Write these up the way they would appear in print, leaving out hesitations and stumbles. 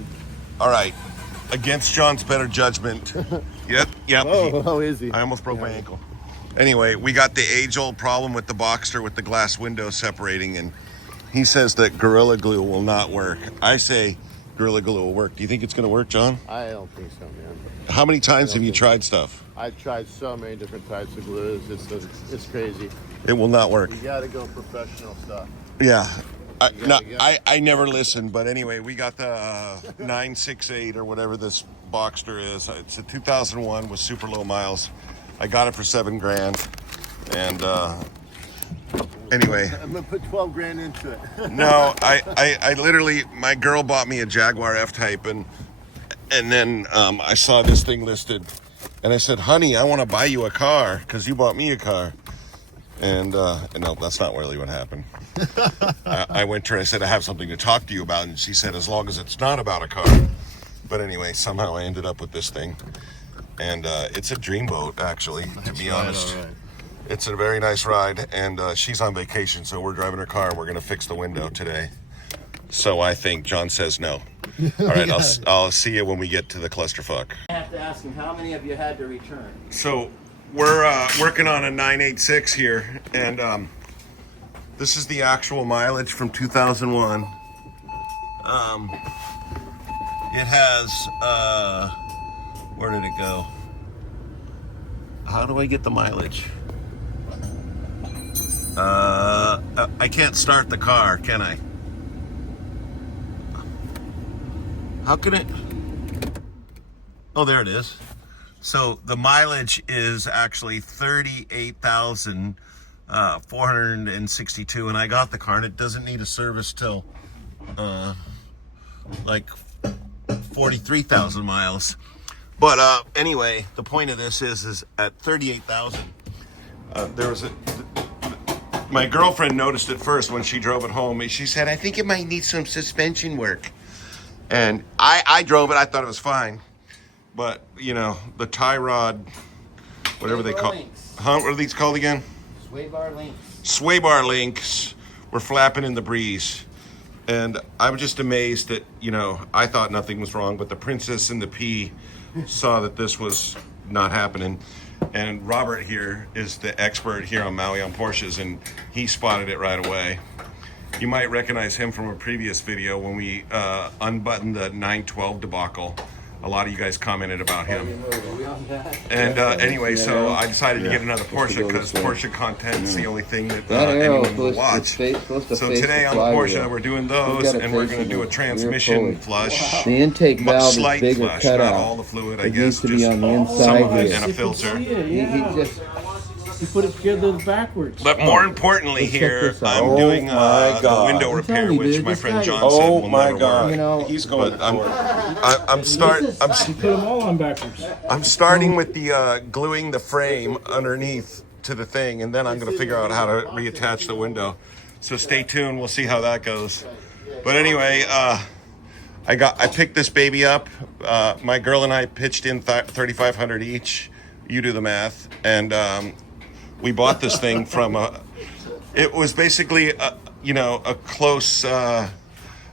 man. All right. Against John's better judgment. Yep. Oh, is he? I almost broke my ankle. Anyway, we got the age-old problem with the Boxster with the glass window separating, and he says that Gorilla Glue will not work. I say Gorilla Glue will work. Do you think it's going to work, John? I don't think so, man. How many times have you tried stuff? I've tried so many different types of glues. It's crazy. It will not work. You got to go professional stuff. Yeah. I never listened, but anyway, we got the 968 or whatever this Boxster is. It's a 2001 with super low miles. I got it for $7,000, and anyway. I'm gonna put 12 grand into it. No, I literally, my girl bought me a Jaguar F-Type, and then I saw this thing listed, and I said, honey, I want to buy you a car because you bought me a car. And no, that's not really what happened. I went to her, I said, I have something to talk to you about. And she said, as long as it's not about a car. But anyway, somehow I ended up with this thing. And it's a dreamboat, actually, to be honest. Right. It's a very nice ride. And she's on vacation, so we're driving her car. And we're going to fix the window today. So I think John says no. All right, I'll see you when we get to the clusterfuck. I have to ask him, how many of you had to return? So we're working on a 986 here, and this is the actual mileage from 2001. It has, where did it go? How do I get the mileage? I can't start the car, can I? How can it? Oh, there it is. So the mileage is actually 38,462, and I got the car, and it doesn't need a service till like 43,000 miles. But anyway, the point of this is at 38,000. There was my girlfriend noticed it first when she drove it home, and she said, "I think it might need some suspension work." And I drove it. I thought it was fine. But, you know, the tie rod, whatever they call it. Huh? What are these called again? Sway bar links. Sway bar links were flapping in the breeze. And I'm just amazed that, you know, I thought nothing was wrong, but the Princess and the Pea saw that this was not happening. And Robert here is the expert here on Maui on Porsches, and he spotted it right away. You might recognize him from a previous video when we unbuttoned the 912 debacle. A lot of you guys commented about him. And anyway, so I decided to get another Porsche because Porsche content's the only thing that anyone will watch. So today on the Porsche, we're doing those, and we're going to do a transmission flush. The intake valve is slight bigger flush, cut not out. all the fluid, I It guess, needs to be just on the inside some of it here. and a filter. He put it together backwards. But more importantly here, I'm doing the window repair, which my friend John said will never work. You know, He's going. I'm starting. He put them all on backwards. I'm starting with the gluing the frame underneath to the thing, and then I'm going to figure out how to reattach the window. So stay tuned. We'll see how that goes. But anyway, I picked this baby up. My girl and I pitched in $3,500 each. You do the math, and we bought this thing from it was basically a close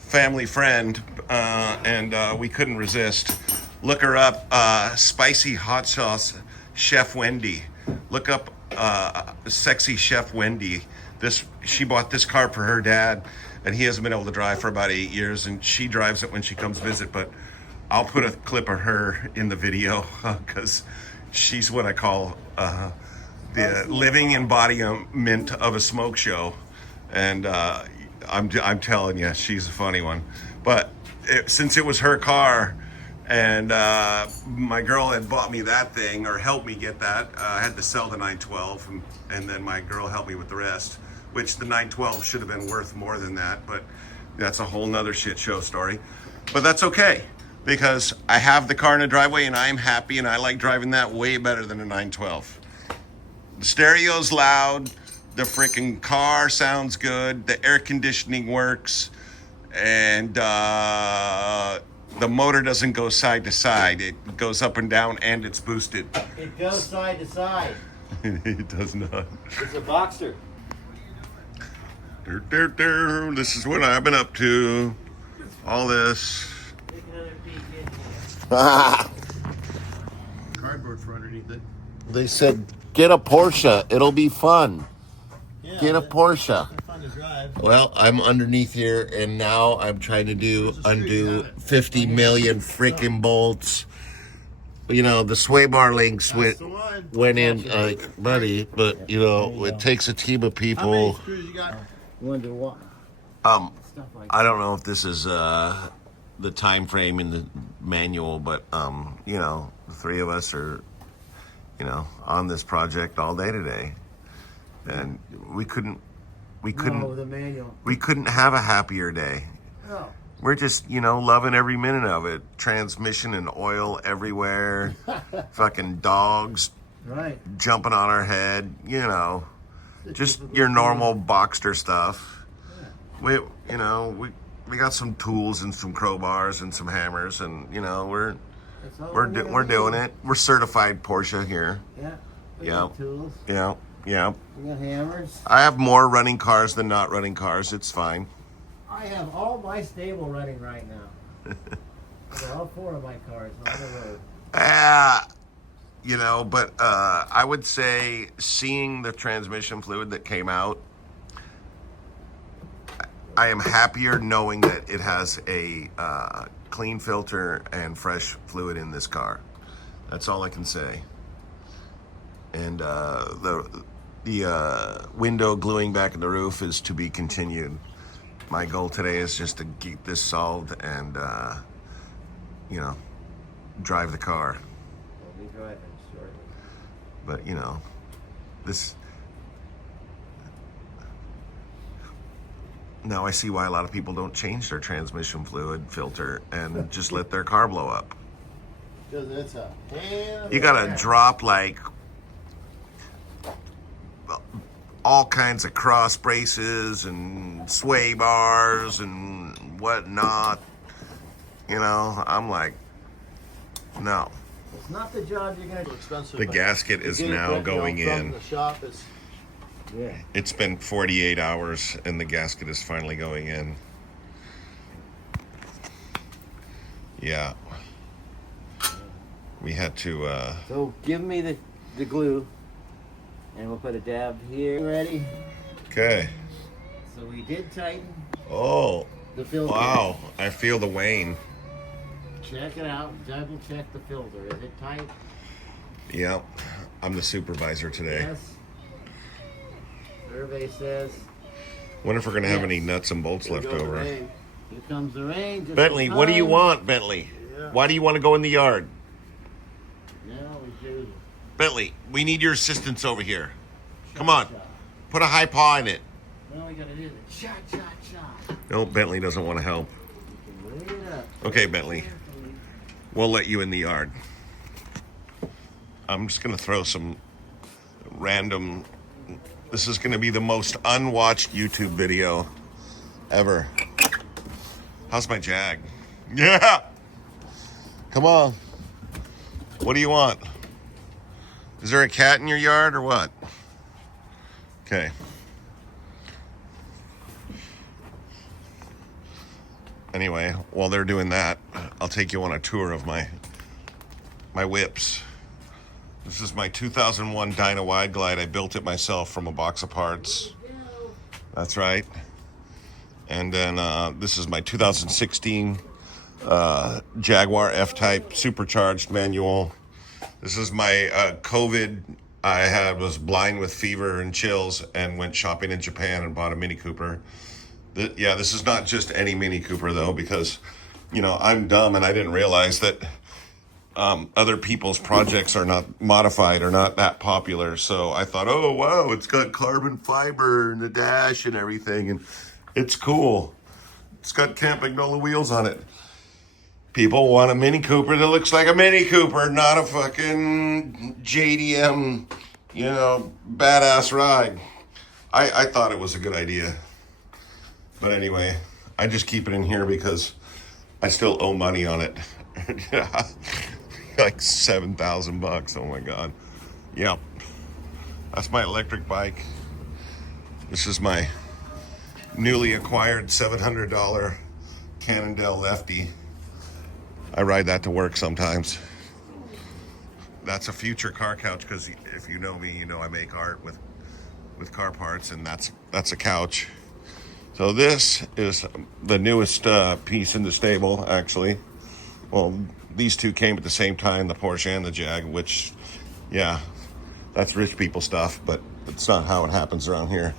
family friend, and we couldn't resist. Look her up, Spicy Hot Sauce Chef Wendy. Look up Sexy Chef Wendy. She bought this car for her dad, and he hasn't been able to drive for about 8 years, and she drives it when she comes visit, but I'll put a clip of her in the video because she's what I call the living embodiment of a smoke show, and I'm telling you, she's a funny one. But since it was her car, and my girl had bought me that thing, or helped me get that, I had to sell the 912, and then my girl helped me with the rest, which the 912 should have been worth more than that, but that's a whole nother shit show story. But that's okay, because I have the car in the driveway, and I'm happy, and I like driving that way better than a 912. The stereo's loud, the freaking car sounds good, the air conditioning works, and the motor doesn't go side to side. It goes up and down, and it's boosted. It goes side to side. It does not. It's a Boxster. This is what I've been up to. All this. Picking Cardboard for underneath it. They said, get a Porsche. It'll be fun. Get a Porsche. Fun to drive. Well, I'm underneath here, and now I'm trying to undo 50 million freaking bolts. You know, the sway bar links went in, buddy, but, you know, it takes a team of How many people. screws you got? Wonder what? Stuff like I don't know if this is the time frame in the manual, but, you know, the three of us are, you know, on this project all day today. And we couldn't the manual. we couldn't have a happier day. Oh. We're just, you know, loving every minute of it. Transmission and oil everywhere. Fucking dogs Right. jumping on our head, you know. Just your normal Boxster stuff. We got some tools and some crowbars and some hammers, and, you know, we're doing it. We're certified Porsche here. Yeah. We Yeah. got tools. Yeah. Yeah. We got hammers. I have more running cars than not running cars. It's fine. I have all my stable running right now. So all 4 of my cars on the road. You know, but I would say seeing the transmission fluid that came out, I am happier knowing that it has a clean filter and fresh fluid in this car. That's all I can say. And the window gluing back in the roof is to be continued. My goal today is just to get this solved and, you know, drive the car. We'll be driving shortly. But, you know, this... Now I see why a lot of people don't change their transmission fluid filter and just let their car blow up. Because it's a pain. You gotta drop, like, all kinds of cross braces and sway bars and whatnot. You know, I'm like, no. It's not the job you're gonna do. Expensive. The gasket is now going in. From the shop is Yeah. It's been 48 hours and the gasket is finally going in. Yeah. We had to, So give me the glue, and we'll put a dab here. Ready? okay. So we did tighten Oh, the filter. wow. I feel the wane. Check it out. Double check the filter. Is it tight? Yep. I'm the supervisor today. Yes. Survey says. Wonder if we're going to have Yes. any nuts and bolts left Go to over. rain. Here comes the rain. Just Bentley, in what do you time. want, Bentley? Yeah. Why do you want to go in the yard? Yeah, we do. Bentley, we need your assistance over here. Come on. Put a high paw in it. Now we gotta do the shot, shot, shot. No, Bentley doesn't want to help. Lay it up. Okay, Bentley. We'll let you in the yard. I'm just going to throw some random... This is going to be the most unwatched YouTube video ever. How's my Jag? Yeah! Come on. What do you want? Is there a cat in your yard or what? Okay. Anyway, while they're doing that, I'll take you on a tour of my whips. This is my 2001 Dyna Wide Glide. I built it myself from a box of parts. That's right. And then this is my 2016 Jaguar F-Type supercharged manual. This is my COVID. Was blind with fever and chills and went shopping in Japan and bought a Mini Cooper. This is not just any Mini Cooper though, because, you know, I'm dumb and I didn't realize that other people's projects are not modified or not that popular. So I thought, oh, wow, it's got carbon fiber in the dash and everything. And it's cool. It's got Campagnola wheels on it. People want a Mini Cooper that looks like a Mini Cooper, not a fucking JDM, you know, badass ride. I thought it was a good idea. But anyway, I just keep it in here because I still owe money on it. Like $7,000. Oh my God. Yep. That's my electric bike. This is my newly acquired $700 Cannondale Lefty. I ride that to work sometimes. That's a future car couch because if you know me, you know I make art with car parts, and that's a couch. So this is the newest piece in the stable, actually. Well, these two came at the same time, the Porsche and the Jag, which, yeah, that's rich people stuff, but it's not how it happens around here.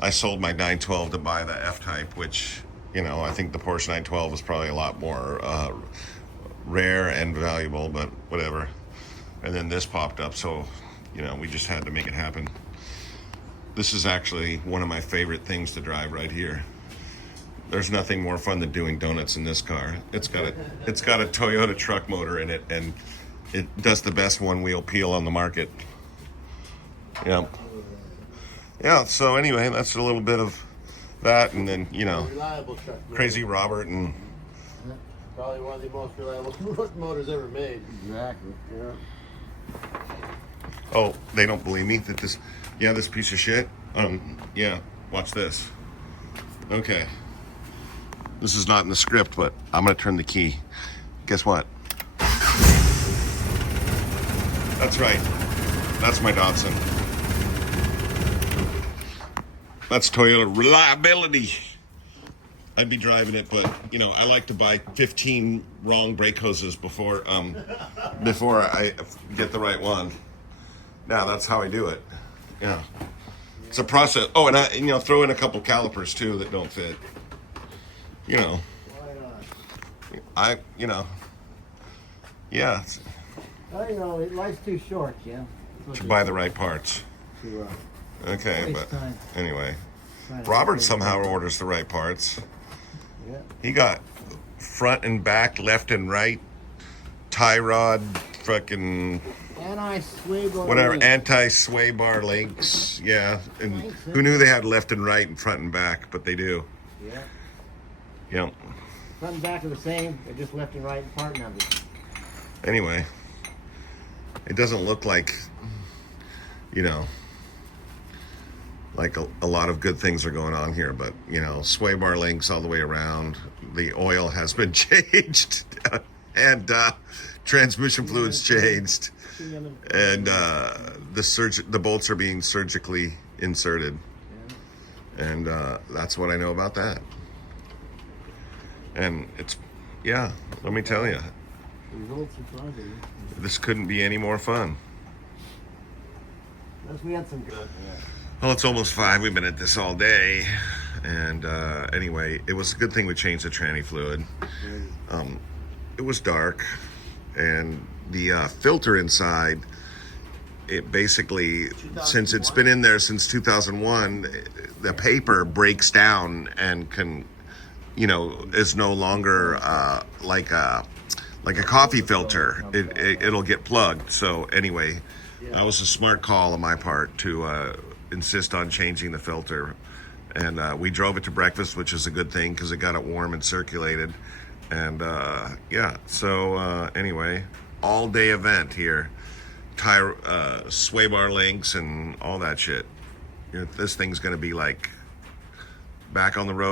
I sold my 912 to buy the F-Type, which, you know, I think the Porsche 912 is probably a lot more rare and valuable, but whatever. And then this popped up, so, you know, we just had to make it happen. This is actually one of my favorite things to drive right here. There's nothing more fun than doing donuts in this car. It's got a Toyota truck motor in it, and it does the best one-wheel peel on the market. Yeah. Yeah, so anyway, that's a little bit of that, and then, you know, Reliable truck. Crazy Robert and... Probably one of the most reliable motors ever made. Exactly. Yeah. Oh, they don't believe me that this piece of shit. Yeah, watch this. Okay. This is not in the script, but I'm gonna turn the key. Guess what? That's right. That's my Datsun. That's Toyota reliability. I'd be driving it, but you know, I like to buy 15 wrong brake hoses before I get the right one. Now that's how I do it. Yeah, it's a process. Oh, and I throw in a couple calipers too that don't fit. You know, yeah, Well, you know, life's too short, yeah. to buy the right parts. Okay, waste but time. anyway, Trying to Robert save somehow time. orders the right parts. Yeah. He got front and back, left and right, tie rod, fucking Anti-sway bar. whatever, link. anti-sway bar links. Yeah, and who knew they had left and right and front and back, but they do. Yeah. Yeah. Front and back are the same. They're just left and right part numbers. Anyway, it doesn't look like, you know, like a lot of good things are going on here, but, you know, sway bar links all the way around. The oil has been changed, and transmission fluids changed, and the bolts are being surgically inserted, and that's what I know about that. And it's, yeah, let me tell you, Results are positive. this couldn't be any more fun. Unless we had some good. Well, it's almost 5. We've been at this all day. And anyway, it was a good thing we changed the tranny fluid. It was dark. And the filter inside, it basically, since it's been in there since 2001, the paper breaks down and can, you know, is no longer like a coffee filter. It'll get plugged. So anyway, that was a smart call on my part to insist on changing the filter, and we drove it to breakfast, which is a good thing because it got it warm and circulated. And yeah, so anyway, all day event here, tire sway bar links and all that shit. You know, this thing's gonna be like back on the road